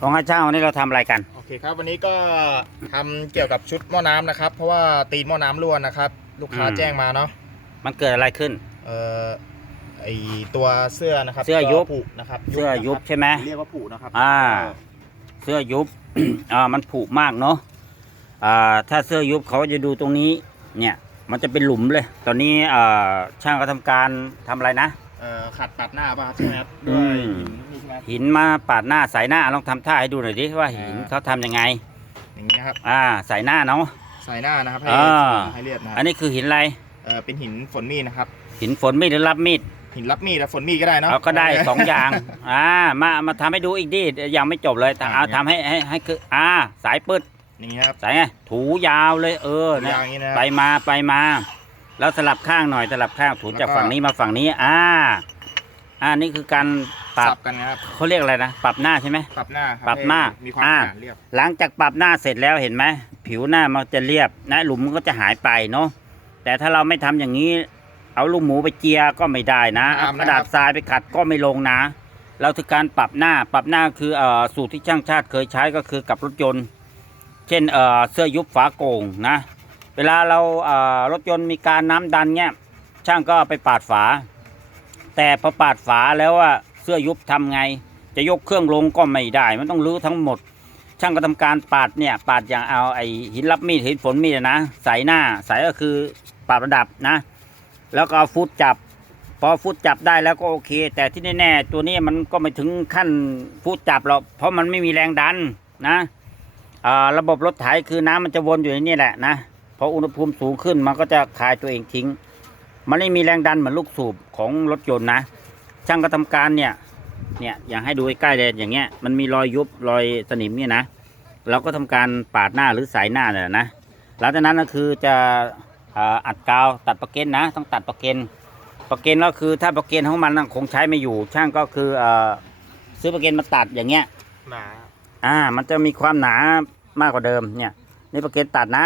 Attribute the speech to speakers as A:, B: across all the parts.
A: ของอาช่างวันนี้เราทำอะไรกัน
B: โอเคครับวันนี้ก็ทำเกี่ยวกับชุดหม้อน้ำนะครับ เพราะว่าตีนหม้อน้ำรั่วนะครับ ลูกค้า
A: อืม
B: แจ้งมาเนาะ
A: มันเกิดอะไรขึ้น
B: เอ่อไอตัวเสื้อนะครับ
A: เสื้อยุบ
B: ก็ผุนะครับ
A: เสื้อยุบ
B: นะครับ
A: ใช่ไหม
B: เรียกว่าผุนะครับ
A: อ่า เสื้อยุบ อ่า มันผุมากเนาะ อ่า ถ้าเสื้อยุบเขาจะดูตรงนี้ เนี่ย มันจะเป็นหลุมเลย ตอนนี้อ่าช่างเขาทำการทำอะไรนะ
B: เอ่อขัดตัดหน้าป่ะครับใช่ไหมครับ
A: อื
B: ด้วย
A: ม
B: หินนี่ใช่ไหมครับ
A: หินมาปาดหน้าใส่หน้าลองทำท่าให้ดูหน่อยดิว่าหิน
B: อ่า
A: เขาทำยังไง
B: อย่างเงี้ยครับ
A: อ่าใส่หน้าเนาะ
B: ใส่หน้านะครับให้
A: อ่า
B: ให้เรียบนะค
A: อั
B: รั
A: น
B: บ
A: นี้คือหินอะไร
B: เอ่อเป็นหินฝนมีดนะครับ
A: หินฝนมีดหรือรับมีด
B: หินรับมีดและฝนมีดก็ได้เนาะ
A: เอาก็ได้ สองอย่าง อ่ามามาทำให้ดูอีกดิยังไม่จบเลยแต่เอา
B: อ่า
A: ทำให้ให้ให้คืออ่าสายปืด
B: อย่างเงี้ยครับ
A: สายไงถูยาวเลยเออ
B: อ
A: นะ
B: ย่างนี้นะค
A: ไป
B: รับ
A: มาไปมา แล้วสลับข้างหน่อยสลับข้างถู
B: แล้วก็
A: จากฝั่งนี้มาฝั่งนี้ อ่า อ่านี่คือการปรับ
B: สับกันนะครับ
A: เขาเรียกอะไรนะปรับหน้าใช่ไหม
B: ปรับหน้าครั
A: ปรับหน้า
B: ให้มีความ
A: อ่า
B: หนาเรียบ
A: หลังจากปรับหน้าเสร็จแล้วเห็นไหมผิวหน้ามันจะเรียบนะหลุมมันก็จะหายไปเนาะแต่ถ้าเราไม่ทำอย่างนี้ เอาลูกหมูไปเจียก็ไม่ได้นะ
B: ห้า
A: เอา
B: ม
A: ก
B: นะ
A: ระดาษทรายไปขัดก็ไม่ลงนะ เราคือการปรับหน้าปรับหน้าคือเอ่อสูตรที่ช่างชาติเคยใช้ก็คือกับรถยนต์ เช่นเอ่อเสื้อยุบฝาโก่งนะ เวลาเรารถยนต์มีการน้ำดันเนี่ยช่างก็ไปปาดฝา แต่พอปาดฝาแล้วว่าเสื้อยุบทำไง จะยกเครื่องลงก็ไม่ได้ มันต้องรื้อทั้งหมด ช่างก็ทำการปาดเนี่ยปาดอย่างเอาไอหินรับมีดหินฝนมีดนะใส่หน้าใส่ก็คือปรับระดับนะ แล้วก็เอาฟุตจับ พอฟุตจับได้แล้วก็โอเค แต่ที่แน่ๆตัวนี้มันก็ไม่ถึงขั้นฟุตจับหรอกเพราะมันไม่มีแรงดันนะระบบรถไถคือน้ำมันจะวนอยู่ในนี่แหละนะ พออุณหภูมิสูงขึ้นมันก็จะคายตัวเองทิ้ง มันไม่มีแรงดันเหมือนลูกสูบของรถยนต์นะ ช่างก็ทำการเนี่ยเนี่ยอย่างให้ดูใกล้ๆเลยอย่างเงี้ยมันมีรอยยุบรอยสนิมเนี่ยนะเราก็ทำการปาดหน้าหรือสายหน้าเนี่ยนะหลังจากนั้นก็คือจะอ่าอัดกาวตัดประเก็นนะ ต้องตัดประเก็นประเก็นก็คือถ้าประเก็นของมันน่ะคงใช้ไม่อยู่ ช่างก็คือเอ่อซื้อประเก็นมาตัดอย่างเงี้ย
B: หนา
A: อ่ามันจะมีความหนามากกว่าเดิมเนี่ยนี่ประเก็นตัดนะ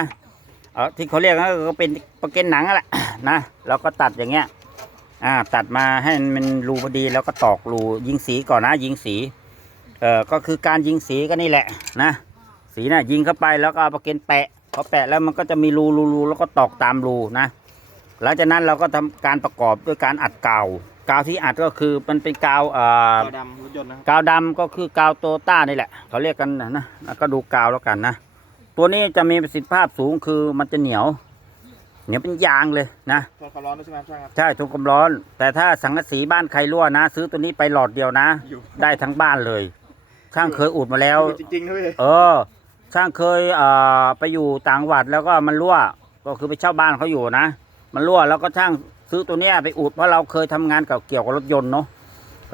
A: เออที่เขาเรียกก็เป็นประเก็นหนังนั่นแหละนะเราก็ตัดอย่างเงี้ยอ่าตัดมาให้มันรูพอดีแล้วก็ตอกรูยิงสีก่อนนะยิงสีเอ่อก็คือการยิงสีก็นี่แหละนะ สีน่ะยิงเข้าไปแล้วก็เอาประเก็นแปะพอแปะแล้วมันก็จะมีรูรูรูแล้วก็ตอกตามรูนะหลังจากนั้นเราก็ทำการประกอบด้วยการอัดกาวกาวที่อัดก็คือมันเป็นกาวเอ่อ
B: กาวดำรถยนต์นะครับ
A: กาวดำก็คือกาวโตต้านี่แหละเขาเรียกกันนะนะแล้วก็ดูกาวแล้วกันนะ ตัวนี้จะมีประสิทธิภาพสูงคือมันจะเหนียว เหนียวเป็นยางเลยนะ
B: ทนความร้อนด้วยใช่ไหมครับช่างครับ
A: ใช่ทุกความร้อน แต่ถ้าสังกะสีบ้านใครรั่วนะ ซื้อตัวนี้ไปหลอดเดียวนะ
B: อยู่
A: ได้ทั้งบ้านเลย ช่างเคยอุดมาแล้ว
B: จริงๆด้วย
A: เออ ช่างเคยเอ่อไปอยู่ต่างจังหวัดแล้วก็มันรั่ว ก็คือไปเช่าบ้านเขาอยู่นะ มันรั่วแล้วก็ช่างซื้อตัวเนี้ยไปอุดเพราะเราเคยทำงานกับเกี่ยวกับรถยนต์เนาะ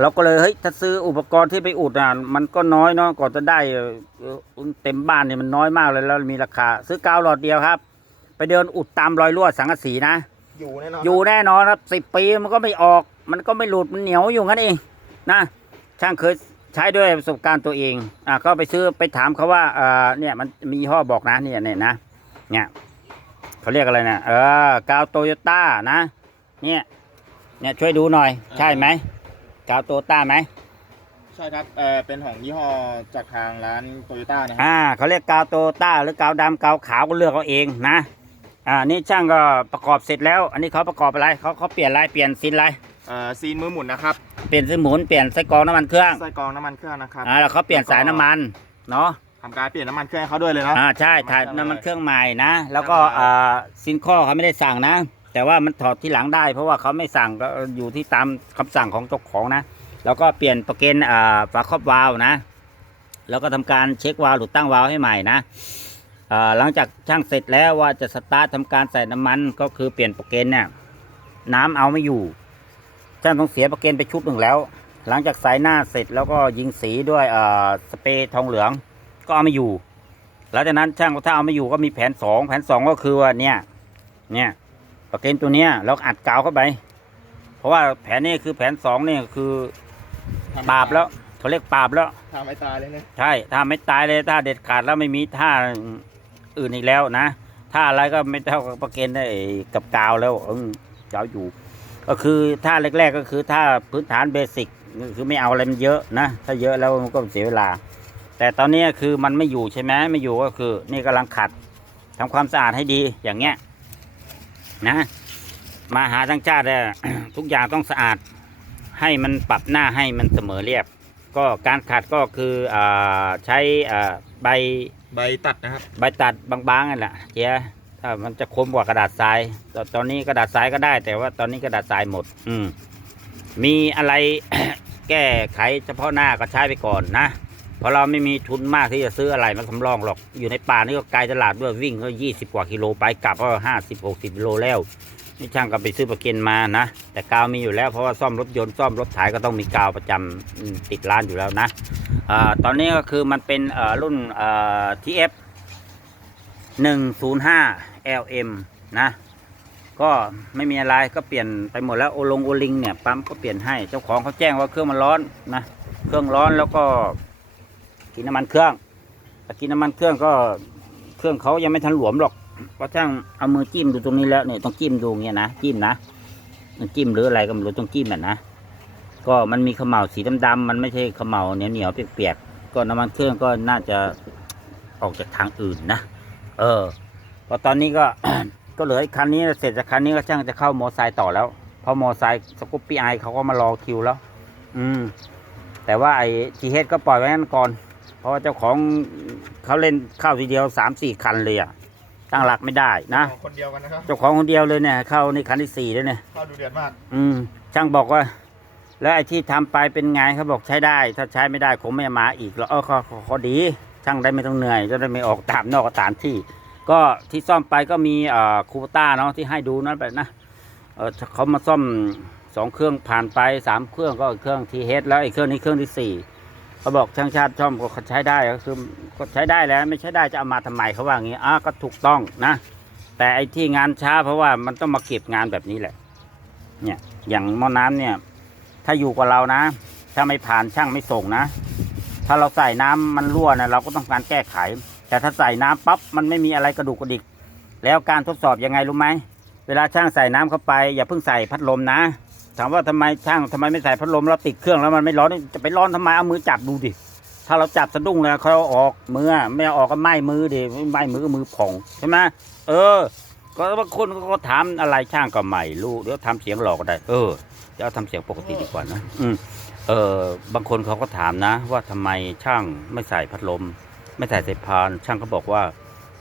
A: เราก็เลยเฮ้ยถ้าซื้ออุปกรณ์ที่ไปอุดอะมันก็น้อยเนาะก่อนจะได้เอ่อเต็มบ้านเนี่ยมันน้อยมากเลยแล้วมีราคา ซื้อกาวหลอดเดียวครับ ไปเดินอุดตามรอยรั่วสังกะสีนะ
B: อยู่แน่นอน
A: อยู่แน่นอนครับสิบปีมันก็ไม่ออก มันก็ไม่หลุดมันเหนียวอยู่งั้นเองนะช่างเคยใช้ด้วยประสบการณ์ตัวเองอะก็ไปซื้อไปถามเขาว่าเออเนี่ยมันมียี่ห้อบอกนะเนี่ยเนี่ยนะเนี่ยเขาเรียกอะไรนะเออกาวโตโยต้านะ เนี่ยเนี่ยช่วยดูหน่อยใช่ไหม กาวโตโยต้าไหม
B: ใช่ครับเออเป็นของยี่ห้อจากทางร้านโตโยต้านะครับ
A: อ่าเขาเรียกกาวโตโยต้าหรือกาวดำกาวขาวก็เลือกเอาเองนะ อ่านี่ช่างก็ประกอบเสร็จแล้ว อันนี้เขาประกอบอะไรเขาเขาเปลี่ยนอะไรเปลี่ยนซินอะไร
B: เอ่อซีนมือหมุนนะครับ
A: เปลี่ยนซินหมุนเปลี่ยนไส้กรองน้ำมันเครื่อง
B: ใส่กรองน้ำมันเครื่องนะครับ
A: อ่าแล้วเขาเปลี่ยนสายน้ำมันเนาะ
B: ทำการเปลี่ยนน้ำมันเครื่องให้เขาด้วยเลยเนาะ
A: อ่าใช่ถ่าย
B: น้ำมันเครื่อง
A: น้ำมันเครื่องใหม่นะ แล้วก็
B: น้ำมัน
A: อ่าซินข้อเขาไม่ได้สั่งนะ แต่ว่ามันถอดที่หลังได้ เพราะว่าเขาไม่สั่งก็อยู่ที่ตามคำสั่งของเจ้าของนะ แล้วก็เปลี่ยนประเกนอ่าฝาครอบวาล์วนะ แล้วก็ทำการเช็ควาล์วหรือตั้งวาล์วให้ใหม่นะหลังจากช่างเสร็จแล้วว่าจะสตาร์ททำการใส่น้ำมันก็คือเปลี่ยนประเกนเนี่ยน้ำเอาไม่อยู่ช่างต้องเสียประเกนไปชุดหนึ่งแล้ว หลังจากใส่หน้าเสร็จแล้วก็ยิงสีด้วยสเปรย์ทองเหลืองก็เอาไม่อยู่หลังจากนั้นช่างถ้าเอาไม่อยู่ก็มีแผนสองแผนสองก็คือว่าเนี่ยเนี่ย ประเก็นตัวเนี้ยเราอัดกาวเข้าไป เพราะว่าแผนนี้คือแผนสองเนี่ยคือ
B: ทำ
A: ปราบแล้วเขาเรียกปราบแล้ว
B: ทำให้ตายเลยเนี่ย
A: ใช่ถ้าไม่ตายเลยถ้าเด็ดขาดแล้วไม่มีท่าอื่นอีกแล้วนะท่าอะไรก็ไม่เท่ากับประเก็นได้กับกาวแล้วเออเจ้าอยู่ ก็คือท่าแรก ๆ ก็คือท่าพื้นฐานเบสิกคือไม่เอาอะไรมันเยอะนะถ้าเยอะแล้วมันก็เสียเวลา แต่ตอนนี้คือมันไม่อยู่ใช่ไหมไม่อยู่ก็คือ นี่กำลังขัดทำความสะอาดให้ดีอย่างเงี้ย นะ มาหาทั้งชาติเนี่ยทุกอย่างต้องสะอาด ให้มันปรับหน้าให้มันเสมอเรียบ ก็การขัดก็คืออาใช้อ่าใบ
B: ใบตัดนะครับ
A: ใบตัดบางๆนั่นแหละเจ๊ถ้ามันจะคมกว่ากระดาษทรายตตอนนี้กระดาษทรายก็ได้ แต่ว่าตอนนี้กระดาษทรายหมด อืมมีอะไรแก้ไขเฉพาะหน้าก็ใช้ไปก่อนนะ เพราะเราไม่มีทุนมากที่จะซื้ออะไรมาสำรองหรอก อยู่ในป่านี่ก็ไกลตลาดด้วยวิ่งก็ยี่สิบกว่ากิโลไปกลับก็ห้าสิบหกสิบกิโลแล้วนี่ช่างก็ไปซื้อประเก็นมานะ แต่กาวมีอยู่แล้วเพราะว่าซ่อมรถยนต์ซ่อมรถถ่ายก็ต้องมีกาวประจำอืมติดร้านอยู่แล้วนะอตอนนี้ก็คือมันเป็นเอ่อรุ่นเอ่อ TF 105 LM นะก็ไม่มีอะไรก็เปลี่ยนไปหมดแล้วโอลงโอลิงเนี่ยปั๊มก็เปลี่ยนให้เจ้าของเขาแจ้งว่าเครื่องมันร้อนนะเครื่องร้อนแล้วก็ กินน้ำมันเครื่องแต่กินน้ำมันเครื่องก็เครื่องเขายังไม่ทันหลวมหรอกก็ช่างเอามือจิ้มดูตรงนี้แล้วเนี่ยต้องจิ้มดูเงี้ยนะจิ้มนะมันจิ้มหรืออะไรก็ไม่รู้ต้องจิ้มอะนะก็มันมีเขม่าสีดำๆมันไม่ใช่เขม่าเหนียวเหนียวๆเปียกๆก็น้ำมันเครื่องก็น่าจะออกจากทางอื่นนะเออพอตอนนี้ก็ก็เหลือคันนี้เสร็จจากคันนี้ก็ช่างจะเข้ามอไซค์ต่อแล้วเพราะมอไซค์สกูปปี้ไอเขาก็มารอคิวแล้ว อืม แต่ว่าไอ้ทีเฮดก็ปล่อยไว้นั่นก่อน เพราะว่าเจ้าของเขาเล่นเข้าทีเดียวสามสี่คันเลยอะตั้งหลักไม่ได้นะ
B: ของคนเดียวกันนะครับ
A: เจ้าของคนเดียวเลยเนี่ย เข้าในคันที่สี่แล้วเนี่ย
B: เข้าดูเดือดมาก
A: อืม ช่างบอกว่า แล้วไอ้ที่ทำไปเป็นไงเขาบอกใช้ได้ ถ้าใช้ไม่ได้คงไม่มาอีกแล้วเออขอขอขอดี ช่างได้ไม่ต้องเหนื่อยจะได้ไม่ออกตามนอกสถานที่ ก็ที่ซ่อมไปก็มีเอ่อคูปต้าเนาะที่ให้ดูนั่นไปนะเออเขามาซ่อมสองเครื่องผ่านไปสามเครื่องก็เครื่องทีเฮดแล้วไอ้เครื่องนี้เครื่องที่สี่ เขาบอกช่างชาติซ่อมก็ใช้ได้ก็คือก็ใช้ได้แล้ว ไม่ใช้ได้จะเอามาทำไมเขาว่าอย่างนี้อะก็ถูกต้องนะ แต่ไอ้ที่งานช้า เพราะว่ามันต้องมาเก็บงานแบบนี้แหละ เนี่ย อย่างหม้อน้ำเนี่ย ถ้าอยู่กับเรานะ ถ้าไม่ผ่านช่างไม่ส่งนะ ถ้าเราใส่น้ำมันรั่วนะเราก็ต้องการแก้ไข แต่ถ้าใส่น้ำปั๊บมันไม่มีอะไรกระดูกกระดิก แล้วการทดสอบยังไงรู้ไหมเวลาช่างใส่น้ำเข้าไป อย่าเพิ่งใส่พัดลมนะ ถามว่าทำไมช่างทำไมไม่ใส่พัดลมแล้วติดเครื่องแล้วมันไม่ร้อนจะไปร้อนทำไมเอามือจับดูดิถ้าเราจับสะดุ้งเลยเขาออกมือไม่ออกก็ไหม้มือดิไหม้มือก็มือผ่องใช่ไหมเออ ก็บางคนก็ถามอะไรช่างก็ไม่รู้เดี๋ยวทำเสียงหลอกก็ได้ เออจะเอาทำเสียงปกติดีกว่านะอืมเออบางคนเขาก็ถามนะ ว่าทำไมช่างไม่ใส่พัดลม ไม่ใส่สายพานช่างก็บอกว่า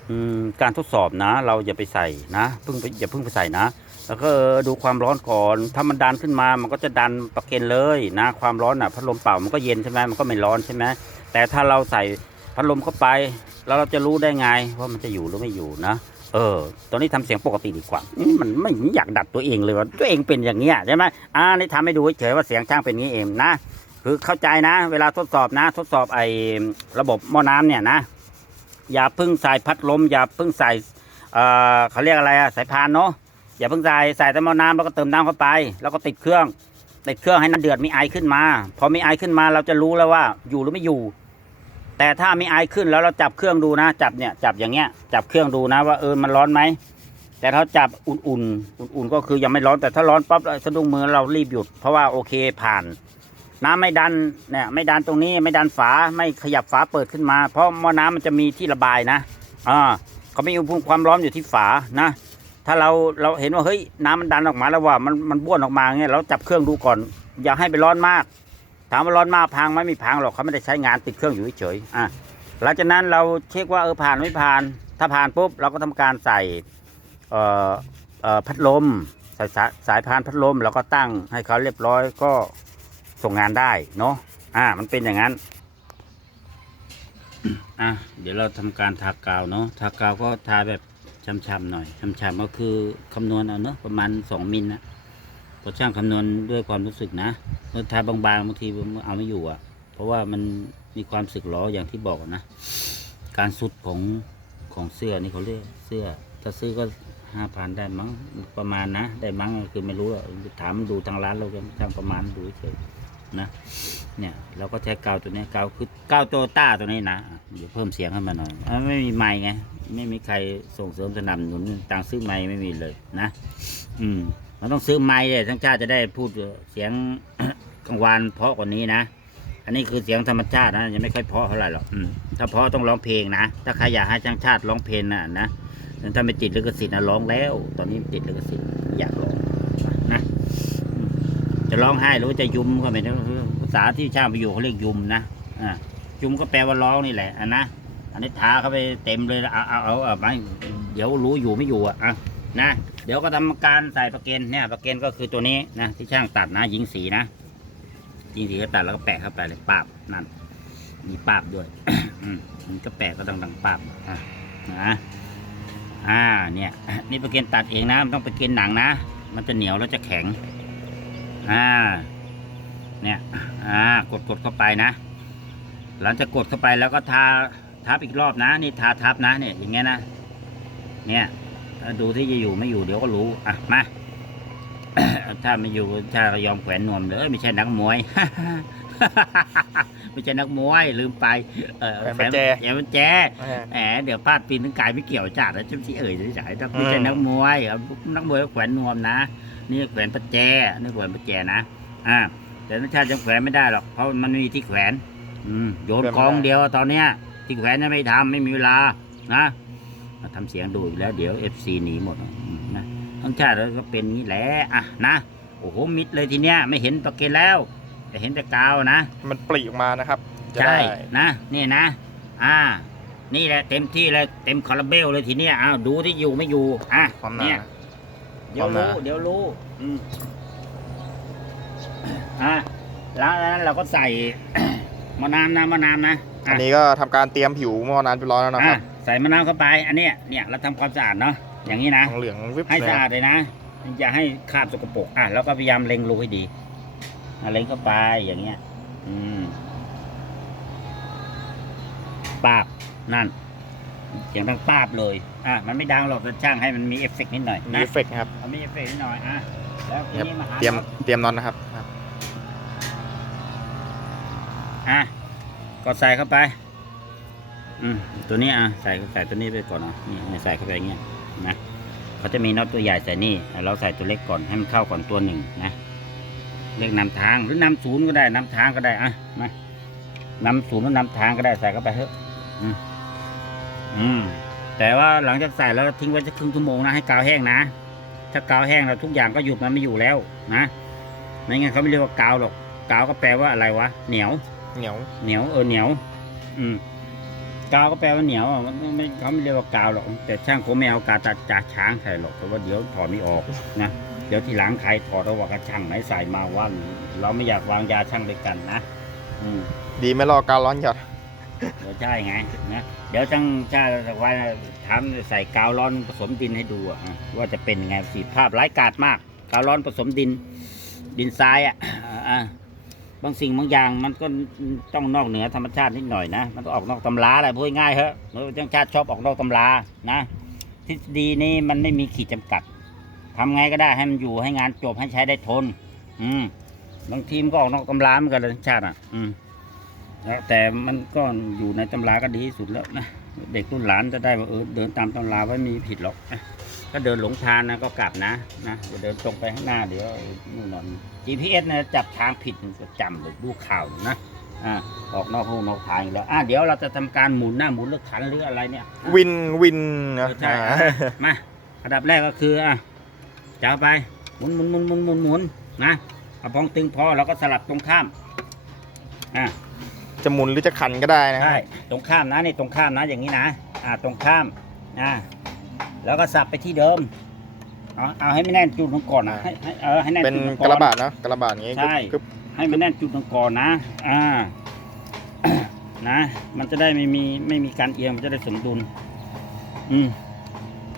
A: อืมการทดสอบนะ เราอย่าไปใส่นะเพิ่งอย่าเพิ่งไปใส่นะ แล้วก็ดูความร้อนก่อน ถ้ามันดันขึ้นมา มันก็จะดันประเก็นเลยนะ ความร้อนอะ พัดลมเป่ามันก็เย็นใช่ไหมมันก็ไม่ร้อนใช่ไหมแต่ถ้าเราใส่พัดลมเข้าไป แล้วเราจะรู้ได้ไงว่ามันจะอยู่หรือไม่อยู่นะ เออ ตอนนี้ทำเสียงปกติดีกว่า มันไม่อยากดัดตัวเองเลยว่าตัวเองเป็นอย่างเงี้ยใช่ไหมอ่า นี่ทำให้ดูเฉยว่าเสียงช่างเป็นงี้เองนะ คือเข้าใจนะ เวลาทดสอบนะ ทดสอบไอ้ระบบหม้อน้ำเนี่ยนะ อย่าเพิ่งใส่พัดลม อย่าเพิ่งใส่ เอ่อเขาเรียกอะไรอะสายพานเนาะ อย่าเพิ่งใส่ใส่แต่หม้อน้ำแล้วก็เติมน้ำเข้าไป แล้วก็ติดเครื่องติดเครื่องให้น้ำเดือดมีไอขึ้นมา พอมีไอขึ้นมาเราจะรู้แล้วว่าอยู่หรือไม่อยู่ แต่ถ้ามีไอขึ้นแล้วเราจับเครื่องดูนะ จับเนี่ยจับอย่างเงี้ยจับเครื่องดูนะว่าเออมันร้อนไหมแต่ถ้าจับอุ่นๆอุ่นๆก็คือยังไม่ร้อนแต่ถ้าร้อนปั๊บสะดุ้งมือเรารีบหยุด เพราะว่าโอเคผ่านน้ำไม่ดันเนี่ยไม่ดันตรงนี้ไม่ดันฝาไม่ขยับฝาเปิดขึ้นมา เพราะหม้อน้ำมันจะมีที่ระบายนะอ่าเขามีอุณหภูมิความร้อนอยู่ที่ฝานะ ถ้าเราเราเห็นว่าเฮ้ยน้ำมันดันออกมาแล้วว่ามันมันบ้วนออกมาเงี้ยเราจับเครื่องดูก่อน อย่าให้ไปร้อนมาก ถามว่าร้อนมากพังไหมไม่พังหรอกเขาไม่ได้ใช้งานติดเครื่องอยู่เฉยอะหลังจากนั้นเราเช็คว่าเออผ่านไม่ผ่าน ถ้าผ่านปุ๊บเราก็ทำการใส่เอ่อเอ่อพัดลมสายสายพานพัดลมแล้วก็ตั้งให้เขาเรียบร้อยก็ส่งงานได้เนาะอ่ามันเป็นอย่างนั้นอะเดี๋ยวเราทำการทากาวเนาะทากาวก็ทาแบบ ช้ำๆหน่อยช้ำๆก็คือคำนวณเอาเนาะประมาณสองมิลนะพอช่างคำนวณด้วยความรู้สึกนะแล้วทาบางๆบางทีเอาไม่อยู่อะ เพราะว่ามันมีความสึกหรออย่างที่บอกนะ การสุดของของเสื้อนี่เขาเรียกเสื้อ ถ้าซื้อก็ห้าพันได้มั้งประมาณนะ ได้มั้งคือไม่รู้อะถามดูทางร้านเรากันช่างประมาณดูเฉยๆนะ เนี่ยเราก็ใช้กาวตัวนี้กาวคือกาวโตต้าตัวนี้นะเดี๋ยวเพิ่มเสียงให้นมันหน่อยไม่มีไม้ไง ไม่มีใครส่งเสริมสนับสนุนตังซื้อไม้ไม่มีเลยนะ อืม มันต้องซื้อไม้เลยทั้งชาติจะได้พูดเสียงกลางวันเพราะกว่านี้นะ อันนี้คือเสียงธรรมชาตินะยังไม่ค่อยเพราะเท่าไหร่หรอกอืมถ้าเพราะต้องร้องเพลงนะ ถ้าใครอยากให้ช่างชาติร้องเพลงน่ะนะถ้าไม่ติดลิขสิทธิ์นะร้องแล้ว ตอนนี้ติดลิขสิทธิ์อยากร้องนะจะร้องไห้หรือว่าจะยุมก็ไม่ได้ภาษาที่ช่างไปอยู่เขาเรียกยุมนะอ่ายุมก็แปลว่าร้องนี่แหละอะนะ อันนี้ทาเข้าไปเต็มเลยเอาเอาเอาเอาไปเดี๋ยวรู้อยู่ไม่อยู่อะอะนะเดี๋ยวก็ทำการใส่ประเกนเนี่ยประเกนก็คือตัวนี้นะที่ช่างตัดนะยิงสีนะยิงสีก็ตัดแล้วก็แปะเข้าไปเลยปาบนั่นมีปาบด้วยอืมมันก็แปะก็ต้องดังปาบอะนะอ่าเนี่ยนี่ประเกนตัดเองนะมันต้องประเกนหนังนะ มันจะเหนียวแล้วจะแข็งอ่าเนี่ยอ่ากดกดเข้าไปนะ หลังจากกดเข้าไปแล้วก็ทา ทับอีกรอบนะ นี่ทาทับนะเนี่ยอย่างเงี้ยนะเนี่ยถ้าดูที่จะอยู่ไม่อยู่เดี๋ยวก็รู้อะมาถ้าไม่อยู่ถ้าก็ยอมแขวนนวมเลยไม่ใช่นักมวยไม่ใช่นักมวยลืมไปเออ
B: แขวนประแจ
A: แขวนประแจ
B: อ่า
A: แหมเดี๋ยวพลาดปีนถึงกายไม่เกี่ยวจัดแล้วจิ้มที่เอ่ยเฉยๆถ้าไม่ใช่
B: อืม
A: นักมวยเอานักมวยก็แขวนนวมนะ นี่แขวนประแจนี่แขวนประแจนะอ่าแต่นักชาติยังแขวนไม่ได้หรอกเพราะมันไม่มีที่แขวน อืมโยนกองเดียวตอนเนี้ย ที่แขวนจะไม่ทำไม่มีเวลานะมาทำเสียงดูอีกแล้ว เดี๋ยวเอฟซีหนีหมดอืมนะทั้งชาติแล้วก็เป็นงี้แหละอะนะโอ้โหมิดเลยทีเนี้ยไม่เห็นประเกนแล้วแต่เห็นแต่กาวนะ
B: มันปลีออกมานะครับจะ
A: ใช่
B: ได้
A: นะนี่นะ อ่า นี่แหละเต็มที่เลยเต็มคาราเบลเลยทีเนี้ยอ้าวดูที่อยู่ไม่อยู่อะ
B: ความหนา
A: เนี่ยเดี๋ยว
B: ความหนา
A: รู้เดี๋ยวรู้อืมอะแล้วนั้นเราก็ใส่มะนาวนะมะนาวนะ
B: อันนี้ก็ทำการเตรียมผิวหม้อน้ำไปร้อนแล้วนะค
A: อะ
B: รับ
A: ใส่มะนาวเข้าไป อันเนี้ยเนี่ยเราทำความสะอาดเนาะอย่างนี้นะ
B: เหลืองวิบ
A: ให้
B: เลย
A: สะอาดเลยนะอย่าให้คราบสกปรกอะแล้วก็พยายามเล็งรูให้ดีอะเล็งเข้าไปอย่างเงี้ย อืมปาบนั่นเสียงดังปาบเลย อะมันไม่ดังหรอกแต่ช่างให้มันมีเอฟเฟกต์นิดหน่อย
B: มี
A: นะ
B: เอฟเฟกต์นะครับ
A: เอามีเอฟเฟกต์นิดหน่อยอะแล้วที
B: ครับ
A: นี้มาหา
B: เตรียม
A: น็อต
B: เตรียมน็อตนะครับครับ
A: อะ ก็ใส่เข้าไป อืมตัวนี้อะใส่ใส่ตัวนี้ไปก่อนเนาะนี่ใส่เข้าไปอย่างเงี้ยนะเขาจะมีน็อตตัวใหญ่ใส่นี่เราใส่ตัวเล็กก่อนให้มันเข้าก่อนตัวหนึ่งนะเรียกนำทางหรือนำศูนย์ก็ได้นำทางก็ได้อะมานำศูนย์หรือนำทางก็ได้ใส่เข้าไปเถอะอืมอืมแต่ว่าหลังจากใส่แล้วทิ้งไว้สักครึ่งชั่วโมงนะให้กาวแห้งนะถ้ากาวแห้งแล้วทุกอย่างก็หยุดมันไม่อยู่แล้วนะไม่งั้นเขาไม่เรียกว่ากาวหรอกกาวก็แปลว่าอะไรวะเหนียว
B: เหนียว
A: เหนียวเออเหนียว อืมกาวก็แปลว่าเหนียวอะมันไม่ไม่เขาไม่เรียกว่ากาวหรอกแต่ช่างคงไม่เอากาวจากจากช้างใส่หรอกเพราะว่าเดี๋ยวถอดไม่ออกนะเดี๋ยวทีหลังใครถอดเอาว่ากระช่างไหนใส่มาว่างเราไม่อยากวางยาช่างด้วยกันนะอืม
B: ดีไม่รอการร้อนหยอด
A: เดี๋ยวใช่ไงนะเดี๋ยวช่างชาติว่าทำใส่กาวร้อนผสมดินให้ดูอะว่าจะเป็นยังไงสีภาพร้ายกาจมาก กาวร้อนผสมดิน ดินทรายอะอ่า บางสิ่งบางอย่างมันก็ต้องนอกเหนือธรรมชาตินิดหน่อยนะ มันก็ออกนอกตำราแหละพูดง่ายเถอะเพราะว่าช่าติชอบออกนอกตำรานะ ทฤษฎีนี้มันไม่มีขีดจำกัดทำไงก็ได้ให้มันอยู่ให้งานจบให้ใช้ได้ทน อืมบางทีมก็ออกนอกตำราเหมือนกันเลยช่างชาติอะ อืมแต่มันก็อยู่ในตำราก็ดีที่สุดแล้วนะเด็กรุ่นหลานจะได้ว่าเออเดินตามตำราไว้ไม่มีผิดหรอกนะ ก็เดินหลงทางนะก็กลับนะนะอย่าเดินตรงไปข้างหน้าเดี๋ยวนู่นนอน GPS นะจับทางผิดมันจะจำเลยดูข่าวนะอ่าออกนอกลู่นอกทางอีกแล้วอะเดี๋ยวเราจะทำการหมุนหน้าหมุนเลือกขันหรืออะไรเนี่ยอะ
B: วินวินนะ
A: ใช่
B: อ่า
A: มาอันดับแรกก็คืออะจะเอาไปหมุนหมุนหมุนหมุนหมุนหมุนนะเอาพองตึงพอเราก็สลับตรงข้ามอะ
B: จะหมุนหรือจะขันก็ได้นะครั
A: ใช่
B: บ
A: ตรงข้ามนะนี่ตรงข้ามนะอย่างนี้นะอ่าตรงข้ามอ่า แล้วก็สับไปที่เดิม เอาเอาให้ไม่แน่นจุดตรงก่อนนะให้ให้เออให้แน่น
B: เป็น
A: จุดตรง
B: ก
A: ก่อน
B: ระบาดเนอะกระบาดอย่างงี้
A: ใช่
B: กึบ
A: ให้มันแน่นจุดตรงก่อนนะ อ่า นะ มันจะได้ไม่มีไม่มีการเอียง มันจะได้สมดุล อืม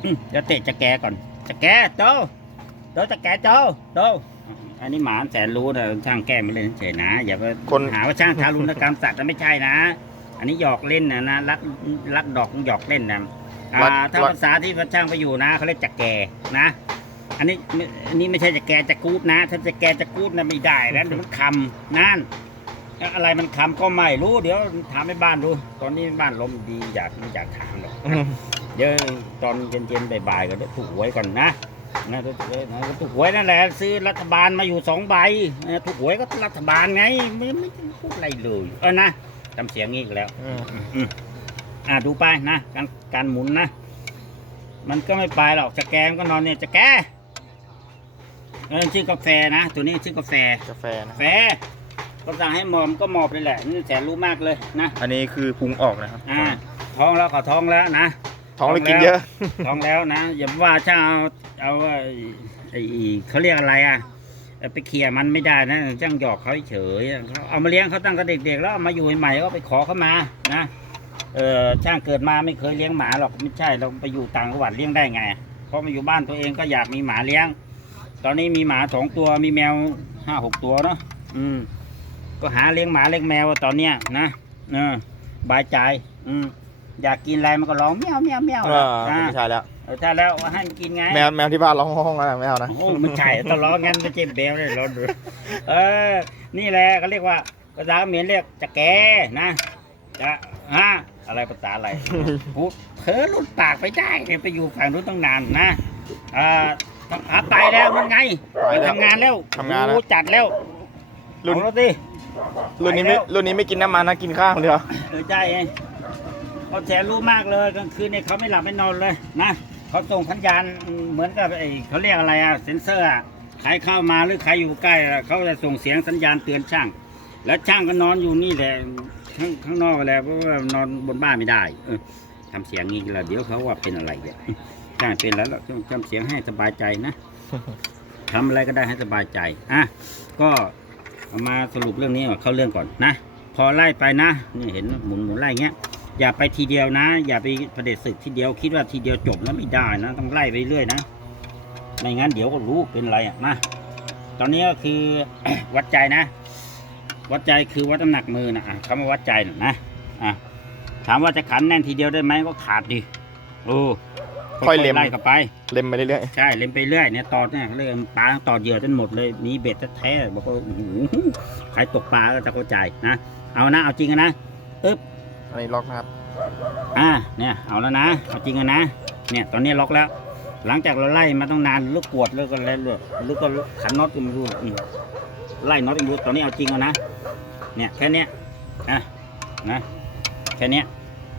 A: อืมเดี๋ยวเตะจะแกก่อน จะแกโตโตจะแกโตโตอันนี้หมาแสนรู้นะช่างแก้ไม่เล่นเฉยๆนะ อย่าไป
B: คน
A: หาว่าช่างทารุณกรรมสัตว์นะไม่ใช่นะ อันนี้หยอกเล่นนะนะรักรักดอกหยอกเล่นนะ อ่า
B: รัก
A: ถ้า
B: รัก
A: ภาษาที่พระช่างไปอยู่นะเขาเรียกจักแกนะ อันนี้ไม่อันนี้ไม่ใช่จักแกจักกูดนะ ถ้าจักแกจักกูดนะไม่ได้นะเดี๋ยวมันคำนั่นอะไรมันคำก็ไม่รู้เดี๋ยวถามให้บ้านดู ตอนนี้บ้านลมดีอยากไม่อยากถามหรอก
B: อืม
A: เดี๋ยวตอนเย็นๆบ่ายๆก็เดี๋ยวถูกหวยกันนะนะถูกหวยนะถูกหวยนั่นแหละซื้อรัฐบาลมาอยู่สองใบนะถูกหวยก็รัฐบาลไงไม่ไม่ไม่พูดอะไรเลยเออนะทำเสียงงี้อีกแล้ว
B: อืม
A: อืมอ่าดูไปนะ การการหมุนนะ มันก็ไม่ไปหรอกจะแกมนก็นอนเนี่ยจะแกเออชื่อกาแฟนะ ตัวนี้ชื่อกาแฟ
B: กาแฟนะ
A: แฟก็สั่งให้หมอมก็หมอบเลยแหละนี่แสนรู้มากเลยนะ
B: อันนี้คือพุงออกนะครับ
A: อ่า ท้องแล้วขอท้องแล้วนะ
B: ท้องเลยกินเยอะ
A: ท้องแล้วนะ อย่าว่าช่างเอาเอาไอ้ไอ้เขาเรียกอะไรอะเอาไปเคลียร์มันไม่ได้นะช่างหยอกเขาเฉยๆเขาเอามาเลี้ยงเขาตั้งแต่เด็กๆแล้วเอามาอยู่ใหม่ๆก็ไปขอเขามานะ เออช่างเกิดมาไม่เคยเลี้ยงหมาหรอกไม่ใช่เราไปอยู่ต่างจังหวัดเลี้ยงได้ไง เพราะมาอยู่บ้านตัวเองก็อยากมีหมาเลี้ยง ตอนนี้มีหมาสองตัวมีแมวห้าหกตัวเนาะอืม ก็หาเลี้ยงหมาเลี้ยงแมวตอนเนี้ยนะเออบายใจ อืมอยากกินอะไรมันก็ร้องเมียวเมียวเมียว
B: อ่า
A: อ่า
B: ไม่ใช่แล้ว
A: เออถ้าแล้วให้มันกินไง
B: แมวแมวที่บ้านร้องห้องแล้วไม่เอานะ
A: โอ้มันใช่ตลอดงั้นไม่เจ็บเบลเลยรถเออ นี่แหละเขาเรียกว่าภาษาเขมรเรียกจะแกนะจะฮะ อะไรภาษาอะไรพูดเผลอหลุดปากไปได้เนี่ยไปอยู่ฝั่งนู้นตั้งนานนะอ่าอะไปแล้วมันไง
B: ไปแล้ว
A: ทำงานแล้ว
B: ทำงานแล้ว
A: โอ้จัดแล้ว
B: รุ่น
A: เอาแล้วสิ
B: รุ่นนี้ไม่
A: ไปแล้ว
B: รุ่นนี้ไม่กินน้ำมันนะกินข้าวเดียว
A: เออใช่ไงเขาแสนรู้มากเลยกลางคืนเนี่ยเขาไม่หลับไม่นอนเลยนะเขาส่งสัญญาณเหมือนกับไอ้เขาเรียกอะไรอะเซนเซอร์อะใครเข้ามาหรือใครอยู่ใกล้อะเขาจะส่งเสียงสัญญาณเตือนช่าง แล้วช่างก็นอนอยู่นี่แหละ ข้างข้างนอกแหละเพราะว่านอนบนบ้านไม่ได้ เออทำเสียงงี้ล้วเดี๋ยวเขาว่าเป็นอะไรเนี่ยช่างเป็นแล้วล่ะต้องทำเสียงให้สบายใจนะทำอะไรก็ได้ให้สบายใจอะก็เอามาสรุปเรื่องนี้ก่อนเข้าเรื่องก่อนนะ พอไล่ไปนะนี่เห็นหมุนหมุนไล่เงี้ยอย่าไปทีเดียวนะ อย่าไปเด็จศึกทีเดียวคิดว่าทีเดียวจบแล้วไม่ได้นะ ต้องไล่ไปเรื่อยนะไม่งั้นเดี๋ยวก็รู้เป็นอะไรอะมาตอนนี้ก็คือวัดใจนะ วัดใจคือวัดน้ำหนักมือนะอะคำว่าวัดใจน่ะนะอะถามว่าจะขันแน่นทีเดียวได้ไหมก็ขาดดิโอ้
B: ค่อยเล็ม
A: ไล่กับไป
B: เล็มไปเรื่อย
A: ใช่เล่นไปเรื่อยเนี่ยตอดเนี่ยเรื่องปลาตอดเหยื่อจนหมดเลยมีเบ็ดแท้ๆบอกว่าอื้อหือใครตกปลาก็จะเข้าใจนะเอานะเอาจริงอะนะ
B: ๆอันนี้ล็อกนะครับ
A: อ่าเนี่ยเอาแล้วนะเอาจริงอะนะเนี่ยตอนนี้ล็อกแล้ว หลังจากเราไล่มาต้องนานลึกปวดลึกก็แล้วลึกก็ขันน็อตก็ไม่รู้อืม ไล่น็อตก็ไม่รู้ตอนนี้เอาจริงแล้วนะ เนี่ยแค่เนี้ยอะนะแค่เนี้ย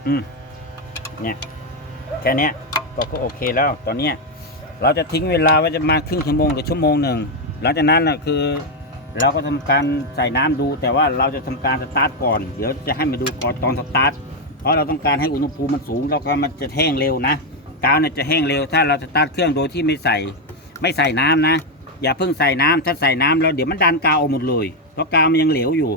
A: อืมเนี่ยแค่เนี้ยก็ก็โอเคแล้วตอนเนี้ยเราจะทิ้งเวลาไว้จะมาครึ่งชั่วโมงกับชั่วโมงหนึ่งหลังจากนั้นน่ะคือเราก็ทำการใส่น้ำดู แต่ว่าเราจะทำการสตาร์ทก่อน เดี๋ยวจะให้มาดูก่อนตอนสตาร์ทเพราะเราต้องการให้อุณหภูมิมันสูงแล้วก็มันจะแห้งเร็วนะกาวเนี่ยจะแห้งเร็ว ถ้าเราสตาร์ทเครื่องโดยที่ไม่ใส่ไม่ใส่น้ำนะ อย่าเพิ่งใส่น้ำถ้าใส่น้ำแล้วเดี๋ยวมันดันกาวออกหมดเลย เพราะกาวมันยังเหลวอยู่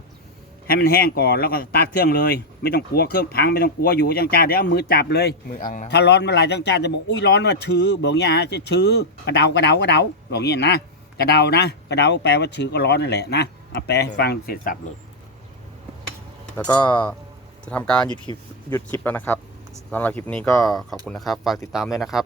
A: ให้มันแห้งก่อนแล้วก็สตาร์ทเครื่องเลย ไม่ต้องกลัวเครื่องพังไม่ต้องกลัวอยู่จังจ้าเดี๋ยวเอามือจับเลย
B: มืออังนะ
A: ถ้าร้อนเมื่อไหร่จังจ้าจะบอกอุ้ยร้อนว่าชื้อบอกอย่างเงี้ยฮะจะชื้อกระเดากระเดากระเดาบอกอย่างเงี้ยนะกระเดานะกระเดาแปลว่าชื้อก็ร้อนนั่นแหละนะเอาแปลให้ฟังเสร็จสับเลย
B: แล้วก็จะทำการหยุดคลิปหยุดคลิปแล้วนะครับสำหรับคลิปนี้ก็ขอบคุณนะครับ ฝากติดตามด้วยนะครับ